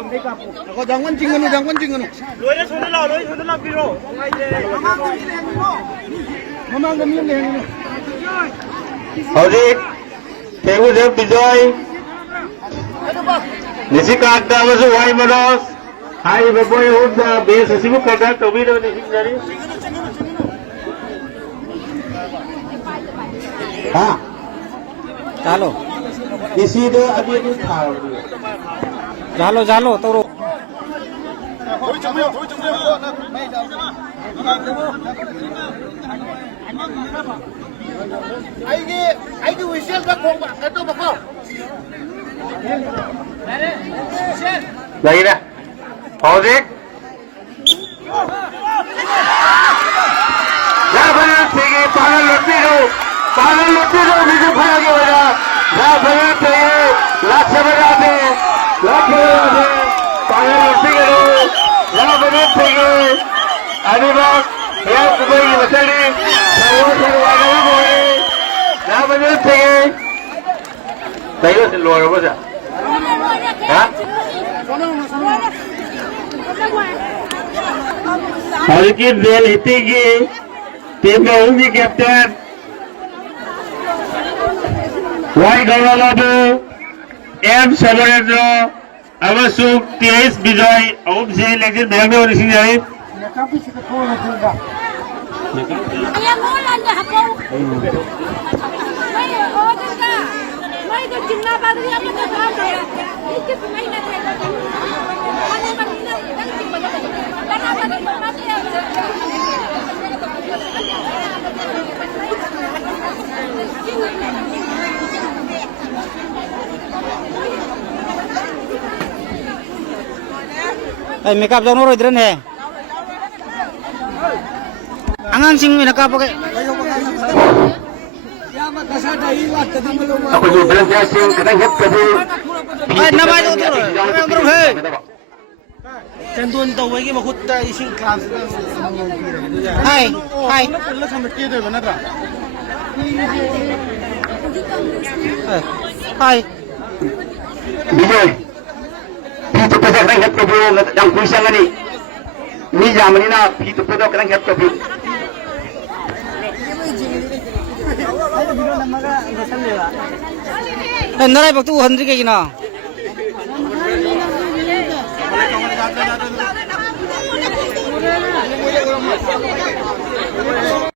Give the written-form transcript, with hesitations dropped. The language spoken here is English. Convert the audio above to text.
Ako jangan jingan. Loya sonda biro. Mamang kami yang ni. Haudik, Teguh Bijoy, Nisikat Damasu Wai Manos, Hai Baboy Huda, Base Sibuk Kata, Tobido Nisikari. हाँ चालो इसी दो अभी अभी था जालो जालो तोरो आइए विशेष का कौन बात तो बताओ Lagi dah. Haudik. Rafael Tege Pagal Lotiro, Biju Phaya Gaya. Rafael Tege, Lakshmana Pagal Lotiro, Rafael Tege, Anubhav, Ram Dubai Masali, Sawasar Wagalaboy, Rafael Tege. Tayo sa luar apa sah? Ha? Hurricane Rail hitting team का उनकी captain Y गौरव M शबरेंद्र अवसुक TS विजय ओम से election bank में receive जाए makeup jangan orang itu nih angan sing makeup pakai Aku juga belum biasa kadang hit kebu nama itu terus hei चंदन तो वही में खुद इसी क्लास hai पहले समझते थे बना था hai Bijoy Pitu pada kadang hit kebu yang kuisang ni ni zaman ni na pitu pada kadang hit kebu narai waktu 100 kayak gini